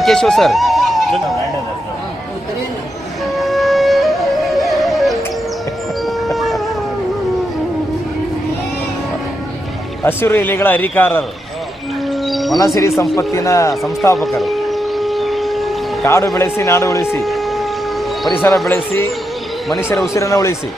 ಲಂಕೇಶ್ವರ್ sir. ಹಸಿರು ಎಲೆಗಳ ಹರಿಕಾರರು, ವನಸಿರಿ ಸಂಪತ್ತಿನ ಸಂಸ್ಥಾಪಕರು. ಕಾಡು ಬೆಳೆಸಿ ನಾಡು ಉಳಿಸಿ, ಪರಿಸರ ಬೆಳೆಸಿ ಮನುಷ್ಯರ ಉಸಿರನ್ನು ಉಳಿಸಿ.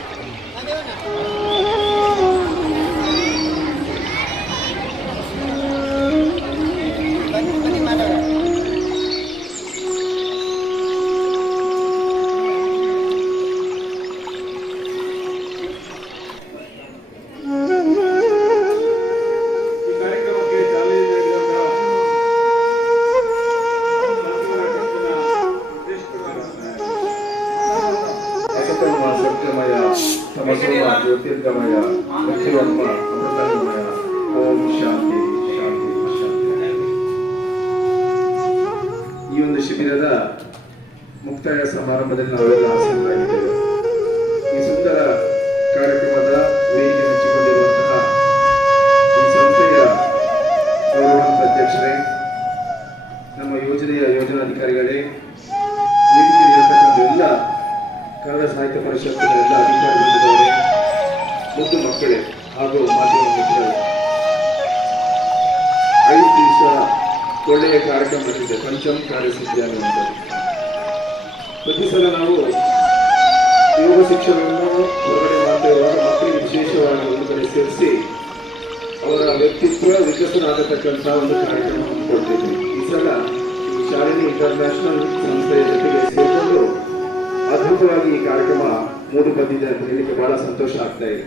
ಜ್ಯೋತಿರ್ಗಮಯ ಮೃತ್ಯುವಮ್ಮ ಅಮೃತಮಯ. ಓಂ ಶಾಂತಿ ಶಾಂತಿ ಶಾಂತಿ. ಈ ಒಂದು ಶಿಬಿರದ ಮುಕ್ತಾಯ ಸಮಾರಂಭದಲ್ಲಿ ನಾವೆಲ್ಲ ಆಸೀನರಾಗಿದ್ದೇವೆ. ಈ ಸುಂದರ ಕಾರ್ಯಕ್ರಮದ ವೇದಿಕೆ ಹಂಚಿಕೊಂಡಿರುವಂತಹ ಈ ಸಂಸ್ಥೆಯ ಗೌರವಾನ್ವಿತ ಅಧ್ಯಕ್ಷರೇ, ನಮ್ಮ ಯೋಜನೆಯ ಯೋಜನಾಧಿಕಾರಿಗಳೇ, ವೇದಿಕೆಯಲ್ಲಿರತಕ್ಕಂಥ ಎಲ್ಲ ಕನ್ನಡ ಸಾಹಿತ್ಯ ಪರಿಷತ್ತಿನ ಎಲ್ಲ ಅಧಿಕಾರಿಗಳಿದ್ದವರೇ, ಮುದ್ದು ಮಕ್ಕಳೇ ಹಾಗೂ ಮಾಧ್ಯಮ ಮಿತ್ರರೇ, 5 ದಿವಸ ಒಳ್ಳೆಯ ಕಾರ್ಯಕ್ರಮ ನಡೆದಿದೆ. ಪಂಚಮ್ ಕಾರ್ಯಸಿದ್ಧಿ ಅನ್ನುವಂಥದ್ದು. ಪ್ರತಿ ಸಲ ನಾವು ಯೋಗ ಶಿಕ್ಷಣವನ್ನು ಹೊರಗಡೆ ಮಾಡ್ತಾ ಇರುವಾಗ ಮಕ್ಕಳಿಗೆ ವಿಶೇಷವಾಗಿ ಒಂದು ಕಡೆ ಸೇರಿಸಿ ಅವರ ವ್ಯಕ್ತಿತ್ವ ವಿಕಸನ ಆಗತಕ್ಕಂಥ ಒಂದು ಕಾರ್ಯಕ್ರಮ ಹಮ್ಮಿಕೊಳ್ತಿದ್ವಿ. ಈ ಸಲ ಶಾಲಿನಿ ಇಂಟರ್ನ್ಯಾಷನಲ್ ಸಂಸ್ಥೆಯ ಜೊತೆಗೆ ಸೇರಿಕೊಂಡು ಅದ್ಭುತವಾಗಿ ಈ ಕಾರ್ಯಕ್ರಮ ಮೂಡಿ ಬಂದಿದೆ ಅಂತ ಹೇಳಲಿಕ್ಕೆ ಬಹಳ ಸಂತೋಷ ಆಗ್ತಾ ಇದೆ.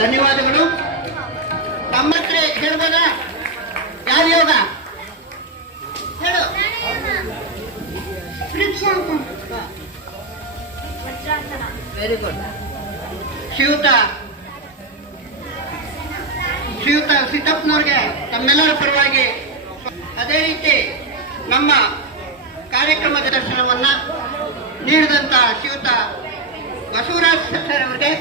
ಧನ್ಯವಾದಗಳು. ನಮ್ಮ ಹತ್ರ ಹೇಳ್ಬೋದ? ಯಾವ ಯೋಗ ಹೇಳು? Very good. ಶ್ರೀಯುತ ಸಿದ್ದಪ್ಪನವ್ರಿಗೆ ತಮ್ಮೆಲ್ಲರ ಪರವಾಗಿ, ಅದೇ ರೀತಿ ನಮ್ಮ ಕಾರ್ಯಕ್ರಮದ ದರ್ಶನವನ್ನ ನೀಡಿದಂತ ಶ್ರೀಯುತ ಬಸವರಾಜ್ ಸರ್ ಅವರಿಗೆ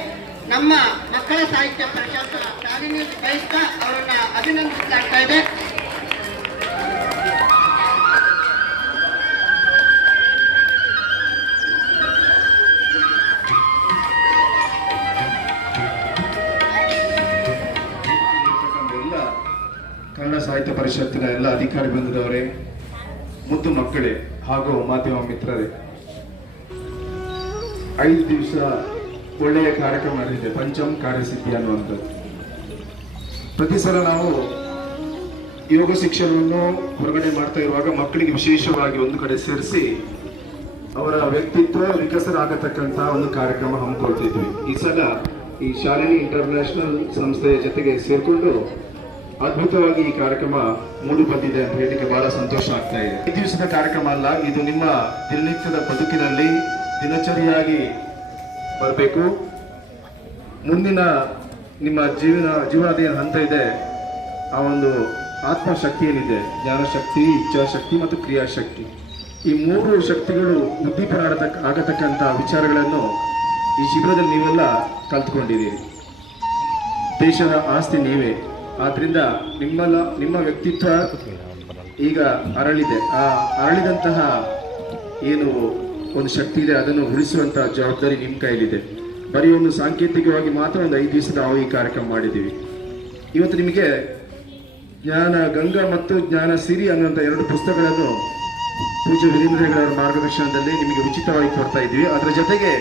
ನಮ್ಮ ಮಕ್ಕಳ ಸಾಹಿತ್ಯ ಪರಿಷತ್ ಶಾಲಿನಿ ಬಯಸ್ತಾ ಅವರನ್ನ ಅಭಿನಂದಿಸಲಾಗ್ತಾ ಇದೆ. ಕನ್ನಡ ಸಾಹಿತ್ಯ ಪರಿಷತ್ತಿನ ಎಲ್ಲ ಅಧಿಕಾರಿ ಬಂದಿದ್ದವರೇ, ಮುದ್ದು ಮಕ್ಕಳೇ ಹಾಗೂ ಮಾಧ್ಯಮ ಮಿತ್ರರೇ, 5 ದಿವಸ ಒಳ್ಳೆಯ ಕಾರ್ಯಕ್ರಮ ನಡೆದಿದೆ. ಪಂಚಮ್ ಕಾರ್ಯಸಿದ್ಧಿ ಅನ್ನುವಂಥದ್ದು. ಪ್ರತಿ ಸಲ ನಾವು ಯೋಗ ಶಿಕ್ಷಣವನ್ನು ಹೊರಗಡೆ ಮಾಡ್ತಾ ಇರುವಾಗ ಮಕ್ಕಳಿಗೆ ವಿಶೇಷವಾಗಿ ಒಂದು ಕಡೆ ಸೇರಿಸಿ ಅವರ ವ್ಯಕ್ತಿತ್ವ ವಿಕಸನ ಆಗತಕ್ಕಂಥ ಒಂದು ಕಾರ್ಯಕ್ರಮ ಹಮ್ಮಿಕೊಳ್ತಿದ್ವಿ. ಈ ಸಲ ಈ ಶಾಲಿನಿ ಇಂಟರ್ನ್ಯಾಷನಲ್ ಸಂಸ್ಥೆಯ ಜೊತೆಗೆ ಸೇರಿಕೊಂಡು ಅದ್ಭುತವಾಗಿ ಈ ಕಾರ್ಯಕ್ರಮ ಮೂಡಿ ಬಂದಿದೆ ಅಂತ ಹೇಳಲಿಕ್ಕೆ ಬಹಳ ಸಂತೋಷ ಆಗ್ತಾ ಇದೆ. 5 ದಿವಸದ ಕಾರ್ಯಕ್ರಮ ಅಲ್ಲ, ಇದು ನಿಮ್ಮ ದಿನನಿತ್ಯದ ಬದುಕಿನಲ್ಲಿ ದಿನಚರಿಯಾಗಿ ಬರಬೇಕು. ಮುಂದಿನ ನಿಮ್ಮ ಜೀವನದ ಏನು ಹಂತ ಇದೆ, ಆ ಒಂದು ಆತ್ಮಶಕ್ತಿ ಏನಿದೆ, ಜ್ಞಾನಶಕ್ತಿ, ಇಚ್ಛಾಶಕ್ತಿ ಮತ್ತು ಕ್ರಿಯಾಶಕ್ತಿ, ಈ 3 ಶಕ್ತಿಗಳು ಉದ್ದೀಪನ ಆಗತಕ್ಕಂಥ ವಿಚಾರಗಳನ್ನು ಈ ಶಿಬಿರದಲ್ಲಿ ನೀವೆಲ್ಲ ಕಲ್ತ್ಕೊಂಡಿದ್ದೀರಿ. ದೇಶದ ಆಸ್ತಿ ನೀವೇ. ಆದ್ರಿಂದ ನಿಮ್ಮ ವ್ಯಕ್ತಿತ್ವ ಈಗ ಅರಳಿದೆ. ಆ ಅರಳಿದಂತಹ ಏನು ಒಂದು ಶಕ್ತಿ ಇದೆ ಅದನ್ನು ಉಳಿಸುವಂತಹ ಜವಾಬ್ದಾರಿ ನಿಮ್ಮ ಕೈಲಿದೆ. ಬರೀ ಒಂದು ಸಾಂಕೇತಿಕವಾಗಿ ಮಾತ್ರ ಒಂದು 5 ದಿವಸ ನಾವು ಈ ಕಾರ್ಯಕ್ರಮ ಮಾಡಿದ್ದೀವಿ. ಇವತ್ತು ನಿಮಗೆ ಜ್ಞಾನ ಗಂಗಾ ಮತ್ತು ಜ್ಞಾನ ಸಿರಿ ಅನ್ನುವಂಥ 2 ಪುಸ್ತಕಗಳನ್ನು ಪೂಜ್ಯ ವೀರೇಂದ್ರ ಹೆಗಡೆ ಅವರ ಮಾರ್ಗದರ್ಶನದಲ್ಲಿ ನಿಮಗೆ ಉಚಿತವಾಗಿ ಕೊಡ್ತಾ ಇದ್ದೀವಿ. ಅದರ ಜೊತೆಗೆ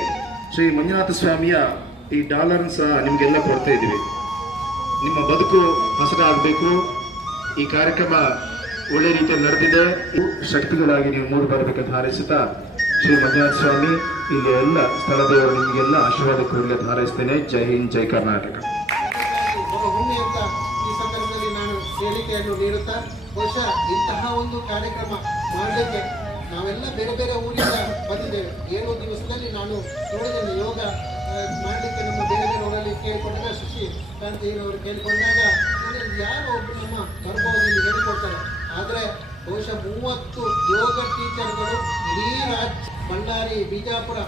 ಶ್ರೀ ಮಂಜುನಾಥ ಸ್ವಾಮಿಯ ಈ ಡಾಲರ್ ಸಹ ನಿಮಗೆಲ್ಲ ಕೊಡ್ತಾ ಇದ್ದೀವಿ. ನಿಮ್ಮ ಬದುಕು ಹಸನಾಗಬೇಕು, ಈ ಕಾರ್ಯಕ್ರಮ ಒಳ್ಳೆ ರೀತಿಯಲ್ಲಿ ನಡೆದಿದೆ, ಶಕ್ತಿಗಳಾಗಿ ನೀವು ಮೂಡಿ ಬರಬೇಕಂತ ಹಾರೈಸುತ್ತಾ ಶ್ರೀ ಮಂಜುನಾಥ ಸ್ವಾಮಿ ಇಲ್ಲಿ ಎಲ್ಲ ಸ್ಥಳದವರು ನಿಮಗೆಲ್ಲ ಆಶೀರ್ವಾದ ಕೊಡಲಿ ಅಂತ ಹಾರೈಸ್ತೇನೆ. ಜೈ ಹಿಂದ್, ಜೈ ಕರ್ನಾಟಕ. ಒಬ್ಬ ಹುಣ್ಣೆ ಅಂತ ಈ ಸಂದರ್ಭದಲ್ಲಿ ನಾನು ಹೇಳಿಕೆಯನ್ನು ನೀಡುತ್ತಾ, ಬಹುಶಃ ಇಂತಹ ಒಂದು ಕಾರ್ಯಕ್ರಮ ಮಾಡಲಿಕ್ಕೆ ನಾವೆಲ್ಲ ಬೇರೆ ಬೇರೆ ಊರಿಂದ ಬಂದಿದ್ದೇವೆ. 7 ದಿವಸದಲ್ಲಿ ನಾನು ನೋಡಿದ್ದೇನೆ ಯೋಗ ಮಾಡಲಿಕ್ಕೆ ನಮ್ಮ ಬೇರೆ ಬೇರೆ ಊರಲ್ಲಿ ಕೇಳಿಕೊಂಡಾಗ ಶಶಿಕಾಂತಯ್ಯನವರು ಕೇಳಿಕೊಂಡಾಗ ಯಾರೋ ಒಬ್ಬರು ನಮ್ಮ ಬರ್ಬೋದು ಇಲ್ಲಿ ಹೇಳಿಕೊಡ್ತಾರೆ. ಆದರೆ ಬಹುಶಃ 30 ಯೋಗ ಟೀಚರ್ಗಳು ಇಡೀ ರಾಜ್ಯ ಬಳ್ಳಾರಿ, ಬಿಜಾಪುರ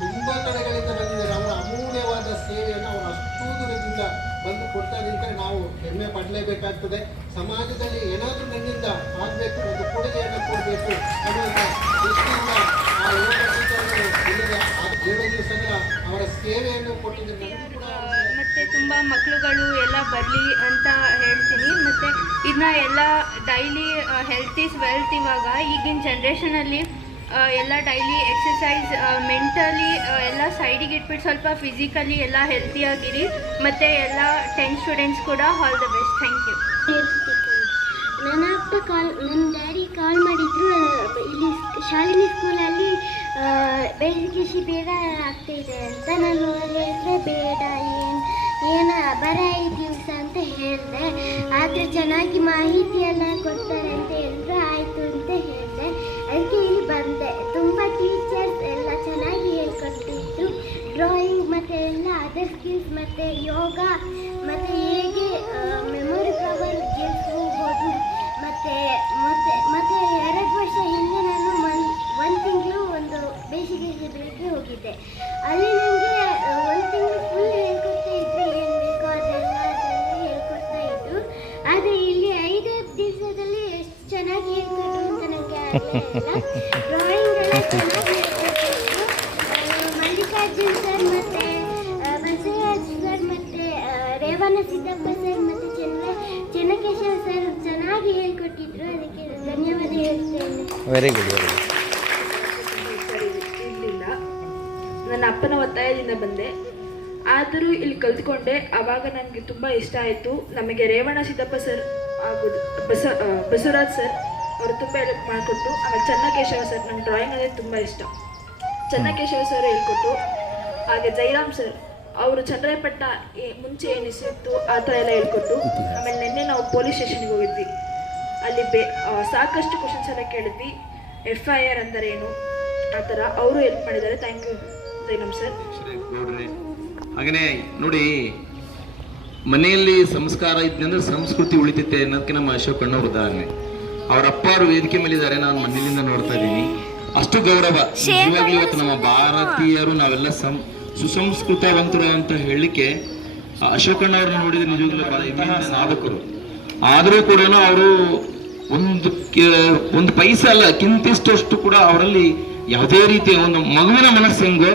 ತುಂಬ ಕಡೆಗಳಿಂದ ಬಂದಿದ್ದಾರೆ. ಅವರ ಅಮೂಲ್ಯವಾದ ಸೇವೆಯನ್ನು ಅವರು ಅಷ್ಟೂ ದೂರದಿಂದ ಬಂದು ಕೊಡ್ತಾ ನಿಂತರೆ ನಾವು ಹೆಮ್ಮೆ ಪಡಲೇಬೇಕಾಗ್ತದೆ. ಸಮಾಜದಲ್ಲಿ ಏನಾದರೂ ನನ್ನಿಂದ ಆಗಬೇಕು, ಒಂದು ಕೊಡುಗೆಯನ್ನು ಕೊಡಬೇಕು ಅನ್ನುವಂಥ ದೃಷ್ಟಿಯಿಂದ ಆ ಯೋಗ ಟೀಚರ್ಗಳು ಇಲ್ಲಿಗೆ 7 ದಿವಸಗಳ ಅವರ ಸೇವೆಯನ್ನು ಕೊಟ್ಟಿದ್ದಾರೆ. ನನಗೂ ಕೂಡ ಮತ್ತು ತುಂಬ ಮಕ್ಕಳುಗಳು ಎಲ್ಲ ಬರಲಿ ಅಂತ ಹೇಳ್ತೀನಿ. ಮತ್ತು ಇದನ್ನ ಎಲ್ಲ ಡೈಲಿ ಹೆಲ್ತ್ ಈಸ್ ವೆಲ್ತ್. ಇವಾಗ ಈಗಿನ ಜನ್ರೇಷನಲ್ಲಿ ಎಲ್ಲ ಡೈಲಿ ಎಕ್ಸಸೈಸ್, ಮೆಂಟಲಿ ಎಲ್ಲ ಸೈಡಿಗೆ ಇಟ್ಬಿಟ್ಟು ಸ್ವಲ್ಪ ಫಿಸಿಕಲಿ ಎಲ್ಲ ಹೆಲ್ತಿಯಾಗಿರಿ. ಮತ್ತು ಎಲ್ಲ 10 ಸ್ಟೂಡೆಂಟ್ಸ್ ಕೂಡ all the best. Thank you. ನನ್ನ ಡ್ಯಾಡಿ ಕಾಲ್ ಮಾಡಿದ್ರು, ಇಲ್ಲಿ ಶಾಲಿನಿ ಸ್ಕೂಲಲ್ಲಿ ಬೇಸಿಗೆ ಶಿಬಿರ ಆಗ್ತಾಯಿದೆ ಅಂತ. ನಾನು ಹೇಳಿದ್ರೆ ಬೇಡ, ಏನು ಬರ 5 ದಿವಸ ಅಂತ ಹೇಳಿದೆ. ಆದರೆ ಚೆನ್ನಾಗಿ ಮಾಹಿತಿ ಎಲ್ಲ ಕೊಡ್ತಾರೆ ಅಂತ ಹೇಳಿದ್ರು. ಆಯಿತು ಅಂತ ಹೇಳಿದೆ. ಅದಕ್ಕೆ ಇಲ್ಲಿ ಬಂದೆ. ತುಂಬ ಟೀಚರ್ಸ್ ಎಲ್ಲ ಚೆನ್ನಾಗಿ ಹೇಳ್ಕೊಡ್ತಿದ್ರು. ಡ್ರಾಯಿಂಗ್ ಮತ್ತು ಎಲ್ಲ ಅದರ್ ಸ್ಕಿಲ್ಸ್ ಮತ್ತು ಯೋಗ ಮತ್ತು ಹೇಗೆ ಮೆಮೊರಿ ಪವರ್ ಗೆಲ್ಸ್ಕೋಬೋದು. ಮತ್ತು ಮತ್ತು ಮತ್ತು 2 ವರ್ಷ ಹಿಂದೆ ನಾನು 1 ತಿಂಗಳು ಒಂದು ಬೇಸಿಗೆ ಶಿಬಿರಕ್ಕೆ ಹೋಗಿದ್ದೆ. ಅಲ್ಲಿ ನನಗೆ 1 ತಿಂಗಳು ಫುಲ್ ಹೇಳ್ಕೊಡ್ತಾ ಇದ್ರು, ಏನು ಬೇಕೋ ಅದೆಲ್ಲ ಹೇಳ್ಕೊಡ್ತಾ ಇದ್ರು. ಆದರೆ ಇಲ್ಲಿ 5 ದಿವಸದಲ್ಲಿ ಎಷ್ಟು ಚೆನ್ನಾಗಿ ಹೇಳ್ಕೊಟ್ರು ಅಂತ ನನಗೆ ಆಗಲಿಲ್ಲ. ಡ್ರಾಯಿಂಗ್ ಎಲ್ಲ ಚೆನ್ನಾಗಿ ಹೇಳ್ಕೊಟ್ಟಿದ್ರು. ಮಲ್ಲಿಕಾರ್ಜುನ್ ಸರ್ ಮತ್ತು ಬಸವರಾಜ್ ಸರ್ ಮತ್ತು ರೇವಣ ಸಿದ್ದಪ್ಪ ಸರ್ ಮತ್ತು ಚೆನ್ನಕೇಶವ ಸರ್ ಚೆನ್ನಾಗಿ ಹೇಳ್ಕೊಟ್ಟಿದ್ರು. ಅದಕ್ಕೆ ಧನ್ಯವಾದ ಹೇಳ್ತೇನೆ. Very good, very good. ಇರಲಿಲ್ಲ, ನನ್ನ ಅಪ್ಪನ ಒತ್ತಾಯದಿಂದ ಬಂದೆ. ಆದರೂ ಇಲ್ಲಿ ಕಲ್ತ್ಕೊಂಡೆ. ಆವಾಗ ನನಗೆ ತುಂಬ ಇಷ್ಟ ಆಯಿತು. ನಮಗೆ ರೇವಣ ಸಿದ್ದಪ್ಪ ಸರ್ ಆಗೋದು ಬಸವರಾಜ್ ಸರ್ ಅವರು ತುಂಬ ಹೆಲ್ಪ್ ಮಾಡಿಕೊಟ್ಟು. ಆಮೇಲೆ ಚೆನ್ನಕೇಶವ ಸರ್, ನಂಗೆ ಡ್ರಾಯಿಂಗ್ ಅಂದರೆ ತುಂಬ ಇಷ್ಟ. ಚೆನ್ನಕೇಶವ ಸರ್ ಹೇಳ್ಕೊಟ್ಟು. ಹಾಗೆ ಜೈರಾಮ್ ಸರ್ ಅವರು ಚಂದ್ರಾಯಪಟ್ಟಣ ಮುಂಚೆ ಏನಿಸಿತ್ತು ಆ ಥರ ಎಲ್ಲ ಹೇಳ್ಕೊಟ್ಟು. ಆಮೇಲೆ ನಿನ್ನೆ ನಾವು ಪೊಲೀಸ್ ಸ್ಟೇಷನ್ಗೆ ಹೋಗಿದ್ವಿ. ಅಲ್ಲಿ ಸಾಕಷ್ಟು ಕ್ವಶನ್ಸ್ ಎಲ್ಲ ಕೇಳಿದ್ವಿ. FIR ಅಂದರೆ ಏನು ಆ ಥರ ಅವರು ಹೆಲ್ಪ್ ಮಾಡಿದ್ದಾರೆ. Thank you Jairam sir. ಹಾಗೆಯೇ ನೋಡಿ, ಮನೆಯಲ್ಲಿ ಸಂಸ್ಕಾರ ಇದ್ದಂದ್ರೆ ಸಂಸ್ಕೃತಿ ಉಳಿತೈತೆ ಅನ್ನೋದಕ್ಕೆ ನಮ್ಮ ಅಶೋಕ್ ಅಣ್ಣವ್ರ ಉದಾಹರಣೆ. ಅವರ ಅಪ್ಪ ಅವರು ವೇದಿಕೆ ಮೇಲಿದ್ದಾರೆ, ನಾನು ಮನೆಯಿಂದ ನೋಡ್ತಾ ಇದ್ದೀನಿ. ಅಷ್ಟು ಗೌರವ. ನಿಜವಾಗ್ಲೂ ಇವತ್ತು ನಮ್ಮ ಭಾರತೀಯರು ನಾವೆಲ್ಲ ಸುಸಂಸ್ಕೃತವಂತರು ಅಂತ ಹೇಳಲಿಕ್ಕೆ ಅಶೋಕಣ್ಣ ಅವ್ರನ್ನ ನೋಡಿದ್ರೆ ನಿಜವಾಗ್ಲೂ ಬಹಳ ಹೆಮ್ಮೆಯ ಸಾಧಕರು. ಆದರೂ ಕೂಡ ಅವರು ಒಂದು ಪೈಸೆ ಅಲ್ಲ, ಕಿಂತಿಷ್ಟಷ್ಟು ಕೂಡ ಅವರಲ್ಲಿ ಯಾವುದೇ ರೀತಿಯ ಒಂದು ಮಗುವಿನ ಮನಸ್ಸು ಹೆಂಗೋ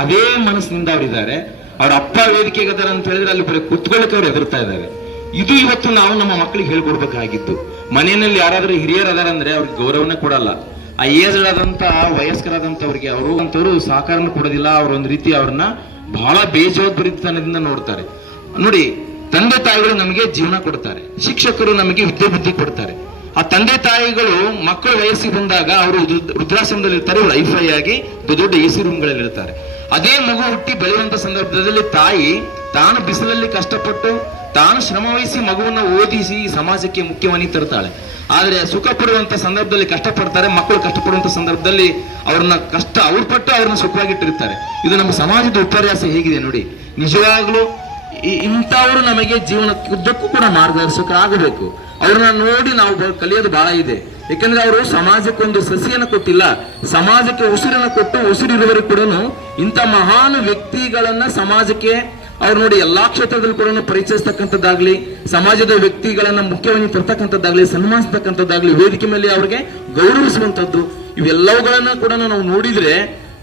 ಅದೇ ಮನಸ್ಸಿನಿಂದ ಅವರಿದ್ದಾರೆ. ಅವ್ರ ಅಪ್ಪ ವೇದಿಕೆಗೆ ಅದಾರ ಅಂತ ಹೇಳಿದ್ರೆ ಅಲ್ಲಿ ಬರೀ ಕುತ್ಕೊಳ್ಳಿಕ್ಕೆ ಅವ್ರು ಹೆದರ್ತಾ ಇದ್ದಾರೆ. ಇದು ಇವತ್ತು ನಾವು ನಮ್ಮ ಮಕ್ಕಳಿಗೆ ಹೇಳ್ಕೊಡ್ಬೇಕಾಗಿತ್ತು. ಮನೆಯಲ್ಲಿ ಯಾರಾದ್ರೂ ಹಿರಿಯರು ಅದಾರ ಅಂದ್ರೆ ಅವ್ರಿಗೆ ಗೌರವನೇ ಕೊಡಲ್ಲ. ಆ ಏಜ್ ಆದಂತ ವಯಸ್ಕರಾದಂತವ್ರಿಗೆ ಅಂತವ್ರು ಸಹಕಾರನ ಕೊಡೋದಿಲ್ಲ. ಅವ್ರೊಂದು ರೀತಿ ಅವ್ರನ್ನ ಬಹಳ ಬೇಜವಾಬ್ದಾರಿತನದಿಂದ ನೋಡ್ತಾರೆ. ನೋಡಿ, ತಂದೆ ತಾಯಿಗಳು ನಮಗೆ ಜೀವನ ಕೊಡ್ತಾರೆ, ಶಿಕ್ಷಕರು ನಮಗೆ ವಿದ್ಯೆ ಬುದ್ಧಿ ಕೊಡ್ತಾರೆ. ಆ ತಂದೆ ತಾಯಿಗಳು ಮಕ್ಕಳ ವಯಸ್ಸಿಗೆ ಬಂದಾಗ ಅವರು ವೃದ್ಧಾಶ್ರಮದಲ್ಲಿ ಇರ್ತಾರೆ, ಇವರು ಐಫೈ ಆಗಿ ದೊಡ್ಡ AC ರೂಮ್ಗಳಲ್ಲಿ ಇರ್ತಾರೆ. ಅದೇ ಮಗು ಹುಟ್ಟಿ ಬೆಳೆಯುವಂತ ಸಂದರ್ಭದಲ್ಲಿ ತಾಯಿ ತಾನು ಬಿಸಿಲಲ್ಲಿ ಕಷ್ಟಪಟ್ಟು ತಾನು ಶ್ರಮವಹಿಸಿ ಮಗುವನ್ನ ಓದಿಸಿ ಸಮಾಜಕ್ಕೆ ಮುಖ್ಯವಾಣಿ ತರ್ತಾಳೆ. ಆದ್ರೆ ಸುಖ ಪಡುವಂತ ಸಂದರ್ಭದಲ್ಲಿ ಕಷ್ಟಪಡ್ತಾರೆ, ಮಕ್ಕಳು ಕಷ್ಟಪಡುವಂತ ಸಂದರ್ಭದಲ್ಲಿ ಅವ್ರನ್ನ ಅವ್ರು ಪಟ್ಟು ಅವ್ರನ್ನ ಸುಖವಾಗಿಟ್ಟಿರ್ತಾರೆ. ಇದು ನಮ್ಮ ಸಮಾಜದ ವಿಪರ್ಯಾಸ ಹೇಗಿದೆ ನೋಡಿ. ನಿಜವಾಗ್ಲೂ ಇಂಥವರು ನಮಗೆ ಜೀವನಕ್ಕೆ ಉದ್ದಕ್ಕೂ ಕೂಡ ಮಾರ್ಗದರ್ಶಕ ಆಗಬೇಕು. ಅವ್ರನ್ನ ನೋಡಿ ನಾವು ಕಲಿಯೋದು ಬಹಳ ಇದೆ. ಯಾಕಂದ್ರೆ ಅವರು ಸಮಾಜಕ್ಕೊಂದು ಸಸಿಯನ್ನು ಕೊಟ್ಟಿಲ್ಲ, ಸಮಾಜಕ್ಕೆ ಉಸಿರನ್ನು ಕೊಟ್ಟು ಉಸಿರಿರುವವರೆಗೂ ಕೂಡ ಇಂಥ ಮಹಾನ್ ವ್ಯಕ್ತಿಗಳನ್ನ ಸಮಾಜಕ್ಕೆ ಅವ್ರು ನೋಡಿ ಎಲ್ಲಾ ಕ್ಷೇತ್ರದಲ್ಲಿ ಕೂಡ ಪರಿಚಯಿಸ್ತಕ್ಕಂಥದ್ದಾಗ್ಲಿ, ಸಮಾಜದ ವ್ಯಕ್ತಿಗಳನ್ನ ಮುಖ್ಯವಾಗಿ ತರ್ತಕ್ಕಂಥದ್ದಾಗ್ಲಿ, ಸನ್ಮಾನಿಸ್ತಕ್ಕಂಥದ್ದಾಗ್ಲಿ, ವೇದಿಕೆ ಮೇಲೆ ಅವ್ರಿಗೆ ಗೌರವಿಸುವಂಥದ್ದು, ಇವೆಲ್ಲವುಗಳನ್ನ ಕೂಡ ನಾವು ನೋಡಿದ್ರೆ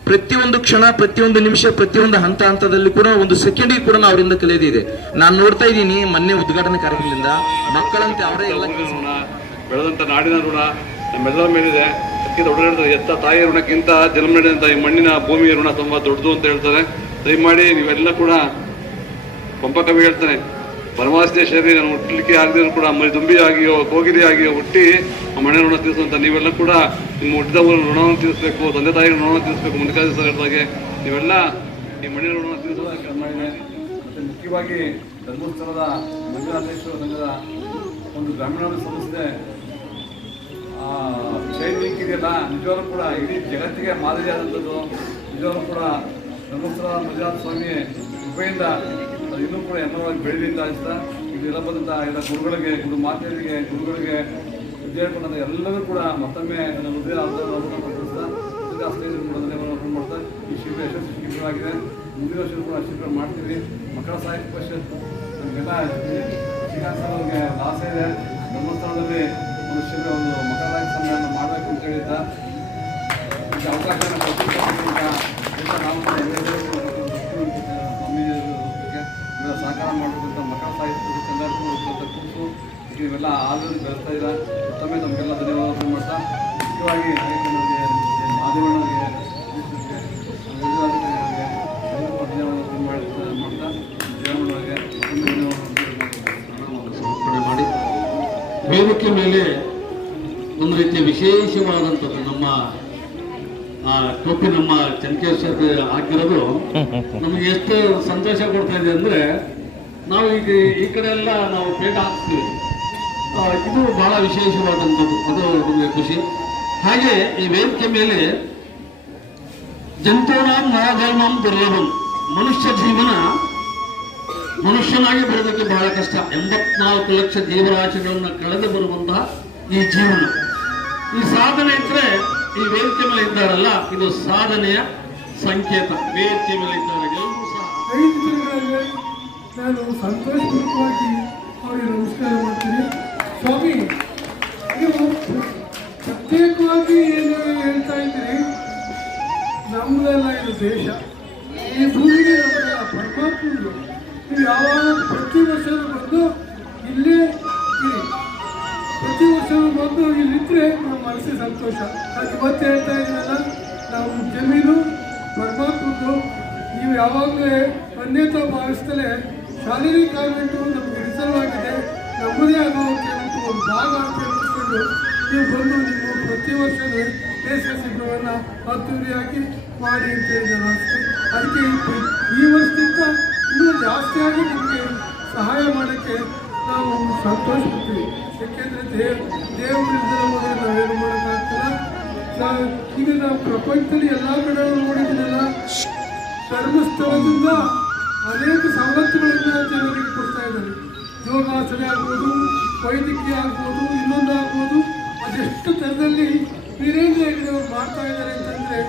ಪ್ರತಿಯೊಂದು ಕ್ಷಣ, ಪ್ರತಿಯೊಂದು ನಿಮಿಷ, ಪ್ರತಿಯೊಂದು ಹಂತದಲ್ಲಿ ಕೂಡ ಒಂದು ಸೆಕೆಂಡಿಗೆ ಕೂಡ ಅವರಿಂದ ಕಲಿಯೋದಿದೆ. ನಾನು ನೋಡ್ತಾ ಇದ್ದೀನಿ ಮೊನ್ನೆ ಉದ್ಘಾಟನೆ ಕಾರ್ಯಕ್ರಮದಿಂದ ಮಕ್ಕಳಂತೆ ಅವರೇ ಎಲ್ಲ ಬೆಳೆದಂತ ನಾಡಿನ ಋಣ ನಮ್ಮೆಲ್ಲರ ಮೇಲಿದೆ. ಅದಕ್ಕಿಂತ ದೊಡ್ಡ ಎತ್ತ ತಾಯಿಯ ಋಣಕ್ಕಿಂತ ಜನ್ಮ ನೀಡಿದಂತ ಈ ಮಣ್ಣಿನ ಭೂಮಿಯ ಋಣ ತುಂಬಾ ದೊಡ್ಡದು ಅಂತ ಹೇಳ್ತಾರೆ. ದಯಮಾಡಿ ನೀವೆಲ್ಲ ಕೂಡ ಪಂಪ ಕವಿ ಹೇಳ್ತಾನೆ, ಪರಮಾಸ್ತಿಯ ಶರೀರ ನಾನು ಹುಟ್ಟಲಿಕ್ಕೆ ಆಗದಿದ್ರು ಕೂಡ ದುಂಬಿ ಆಗಿಯೋ ಕೋಗಿಲೆ ಆಗಿಯೋ ಹುಟ್ಟಿ ಆ ಮಣ್ಣಿನ ಋಣ ತೀರಿಸುವಂತ ನೀವೆಲ್ಲ ಕೂಡ ನಿಮ್ಮ ಹುಟ್ಟಿದ ಋಣವನ್ನು ತೀರಿಸಬೇಕು, ತಂದೆ ತಾಯಿಗಳ ಋಣವನ್ನು ತೀರಿಸಬೇಕು. ಮುನಿಕಾದ ಹೇಳಿದಾಗೆ ನೀವೆಲ್ಲ ಈ ಮಣ್ಣಿನ ಋಣವನ್ನು ತೀರಿಸೋದಕ್ಕೆ ಕ್ರಮ ಇದೆ. ಮತ್ತೆ ಮುಖ್ಯವಾಗಿ ಧರ್ಮಸ್ಥಳದ ಮಂಜುನಾಥೇಶ್ವರ ಸಂಘದ ಒಂದು ಗ್ರಾಮೀಣಾಭಿವೃದ್ಧಿ ಸಂಸ್ಥೆ ಶೈನ್ ಲಿಂಕ್ ಇದೆಯಲ್ಲ, ನಿಜವಾಗ್ಲೂ ಕೂಡ ಇಡೀ ಜಗತ್ತಿಗೆ ಮಾದರಿಯಾದಂಥದ್ದು. ನಿಜವಾಗ್ಲೂ ಕೂಡ ಧರ್ಮಸ್ಥಳ ಮಂಜುನಾಥ ಸ್ವಾಮಿ ಕೃಪೆಯಿಂದ ಇನ್ನೂ ಕೂಡ ಎಮ್ಮರವಾಗಿ ಬೆಳೆದಿ ಅಂತ ಅನಿಸ್ತಾ, ಇದೆಲ್ಲ ಬಂದಂಥ ಎಲ್ಲ ಗುರುಗಳಿಗೆ, ಗುರು ಮಾತೆಯರಿಗೆ, ಗುರುಗಳಿಗೆ, ವಿದ್ಯಾರ್ಥಿಗಳಂತ ಎಲ್ಲರೂ ಕೂಡ ಮತ್ತೊಮ್ಮೆ ನನ್ನ ಹೃದಯ ಪ್ರಕಟಿಸ್ತಾ ಮಾಡ್ತಾ ಈ ಶಿಬಿರ ಯಶಸ್ವಿ ಶಿಬಿರವಾಗಿದೆ. ಮುಂದಿನ ವರ್ಷ ಕೂಡ ಶಿಬಿರ ಮಾಡ್ತೀವಿ. ಮಕ್ಕಳ ಸಾಹಿತ್ಯ ಪರಿಷತ್ ನಮಗೆಲ್ಲ ಶ್ರೀಕಾಂತ್ ಅವ್ರಿಗೆ ಆಸೆ ಇದೆ, ಧರ್ಮಸ್ಥಳದಲ್ಲಿ ಒಂದು ಶಿಬಿರ, ಒಂದು ಮಕ್ಕಳ ಸಾಹಿತ್ಯ ಸಮ್ಮೇಳನ ಮಾಡಬೇಕು ಅಂತ ಹೇಳಿದ್ದ. ಇದಕ್ಕೆ ಅವಕಾಶನ ಇವೆಲ್ಲ ಸಹಕಾರ ಮಾಡಬೇಕಂತ ಮಕ್ಕಳ ಸಾಹಿತ್ಯ ಸಂದರ್ಭ ಕೂಸು ಇವೆಲ್ಲ ಆಲ್ರೆಡಿ ಬೆಳೆಸ್ತಾ ಇದ್ದಾರೆ. ಮತ್ತೊಮ್ಮೆ ನಮಗೆಲ್ಲ ಧನ್ಯವಾದ ಮಾಡ್ತಾ, ಮುಖ್ಯವಾಗಿ ಮಾದೇವಣ್ಣರಿಗೆ ಮಾಡ್ತಾ ಜೀವನೊಳಗೆ ಸಮರ್ಪಣೆ ಮಾಡಿ ವೇದಿಕೆ ಮೇಲೆ ಒಂದು ರೀತಿಯ ವಿಶೇಷವಾದಂಥದ್ದು ನಮ್ಮ ಟೋಪಿ ನಮ್ಮ ಚಂಕೇಶ್ವರ ಹಾಕಿರೋದು ನಮಗೆ ಎಷ್ಟು ಸಂತೋಷ ಕೊಡ್ತಾ ಇದೆ ಅಂದ್ರೆ, ನಾವು ಈಗ ಈ ಕಡೆ ಎಲ್ಲ ನಾವು ಪೇಟ ಹಾಕ್ತೀವಿ, ಇದು ಬಹಳ ವಿಶೇಷವಾದಂಥದ್ದು, ಅದು ನಮಗೆ ಖುಷಿ. ಹಾಗೆ ಈ ವೇದಿಕೆ ಮೇಲೆ ಜಂತೂನಾಂ ನರಧರ್ಮಂ ದುರ್ಲಭಂ, ಮನುಷ್ಯ ಜೀವನ ಮನುಷ್ಯನಾಗಿ ಬರೋದಕ್ಕೆ ಬಹಳ ಕಷ್ಟ. 84 ಲಕ್ಷ ಜೀವರಾಶಿಗಳನ್ನ ಕಳೆದು ಬರುವಂತಹ ಈ ಜೀವನ, ಈ ಸಾಧನೆ ಇದ್ರೆ ಈ ವೇದಿಕೆ ಮೇಲೆ ಇದ್ದಾರಲ್ಲ, ಇದು ಸಾಧನೆಯ ಸಂಕೇತ. ವೇದಿಕೆ ಮೇಲೆ ಇದ್ದಾರೆ ಎಲ್ಲರೂ ಸಹ 5 ದಿನಗಳಲ್ಲಿ ನಾನು ಸಂತೋಷಪೂರ್ವಕವಾಗಿ ಅವರಿಗೆ ನಮಸ್ಕಾರ ಮಾಡ್ತೀನಿ. ಸ್ವಾಮಿ, ನೀವು ಪ್ರತ್ಯೇಕವಾಗಿ ಏನು ಹೇಳ್ತಾ ಇದ್ದೀರಿ, ನಮ್ಮದೆಲ್ಲ ಇದು ದೇಶ, ಈ ಭೂಮಿಗೆ ನಮ್ಮದೆಲ್ಲ ಪರಮಾತ್ಮಗಳು. ನೀವು ಯಾವಾಗ ಪ್ರತಿ ವರ್ಷವೂ ಬಂದು ಇಲ್ಲೇ ಇರಿ, ಪ್ರತಿ ವರ್ಷವೂ ಬಂದು ಇಲ್ಲಿದ್ದರೆ ನಮ್ಮ ಮನಸ್ಸಿಗೆ ಸಂತೋಷ. ಅದು ಇವತ್ತು ಹೇಳ್ತಾ ಇದ್ದೀನಲ್ಲ, ನಾವು ಜಮೀನು ಪರಮಾತ್ಮದ್ದು. ನೀವು ಯಾವಾಗಲೇ ಅನ್ಯತಾ ಭಾವಿಸ್ತಲೇ ಶಾಲೆಯಲ್ಲಿ ಕಾನ್ವೆಂಟು ನಮಗೆ ರಿಸರ್ವ್ ಆಗಿದೆ, ನಮ್ಮದೇ ಆಗೋಕ್ಕೆ ಒಂದು ಭಾಗ ಅಂತ ಹೇಳ್ಕೊಂಡು ನೀವು ಬಂದು ನೀವು ಪ್ರತಿ ವರ್ಷವೂ ದೇಶ ಶಿಬಿರವನ್ನು ಅದ್ದೂರಿಯಾಗಿ ಮಾಡಿ ಅಂತೇಳಿ ನಾನು ಅನಿಸ್ತೀನಿ. ಅದಕ್ಕೆ ಈ ವರ್ಷದಿಂದ ಇನ್ನೂ ಜಾಸ್ತಿಯಾಗಿ ನಿಮಗೆ ಸಹಾಯ ಮಾಡೋಕ್ಕೆ ನಾವು ಸಂತೋಷ ಪಡ್ತೀವಿ. ಯಾಕೆಂದರೆ ದೇವರಿಂದ ಹೋದರೆ ನಾವೇನು ಮಾಡೋಕ್ಕಾಗ್ತಲ್ಲ. ಈಗ ನಾವು ಪ್ರಪಂಚದಲ್ಲಿ ಎಲ್ಲ ಕಡೆ ನೋಡಿದ್ದೀನಲ್ಲ, ಧರ್ಮಸ್ಥಳದಿಂದ ಅನೇಕ ಸವಲತ್ತುಗಳನ್ನು ಜನರಿಗೆ ಕೊಡ್ತಾ ಇದ್ದಾರೆ. ಯೋಗಾಸನ ಆಗ್ಬೋದು, ವೈದ್ಯಕೀಯ ಆಗ್ಬೋದು, ಇನ್ನೊಂದು ಆಗ್ಬೋದು, ಅದೆಷ್ಟು ಥರದಲ್ಲಿ ವೀರೇಂದ್ರ ಹೆಗ್ಗಡೆಯವರು ಮಾಡ್ತಾ ಇದ್ದಾರೆ ಅಂತಂದರೆ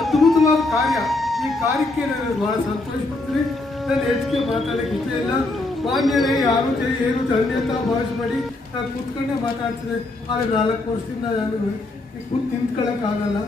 ಅದ್ಭುತವಾದ ಕಾರ್ಯ. ಈ ಕಾರ್ಯಕ್ಕೆ ನಾನು ಭಾಳ ಸಂತೋಷ ಪಡ್ತೀನಿ. ನಾನು ಹೆಚ್ಚಿಗೆ ಮಾತಾಡೋಕ್ಕೆ ಇಷ್ಟ ಇಲ್ಲ. ಮಾನ್ಯರೇ, ಯಾರು ಏನು ಅನ್ಯತಾ ಭಾವಿಸ್ಬೇಡಿ, ನಾನು ಕೂತ್ಕೊಂಡೇ ಮಾತಾಡ್ತೀನಿ. ಆದರೆ 4 ವರ್ಷದಿಂದ ನಾನು ಕೂತು ನಿಂತ್ಕೊಳ್ಳೋಕ್ಕಾಗಲ್ಲ.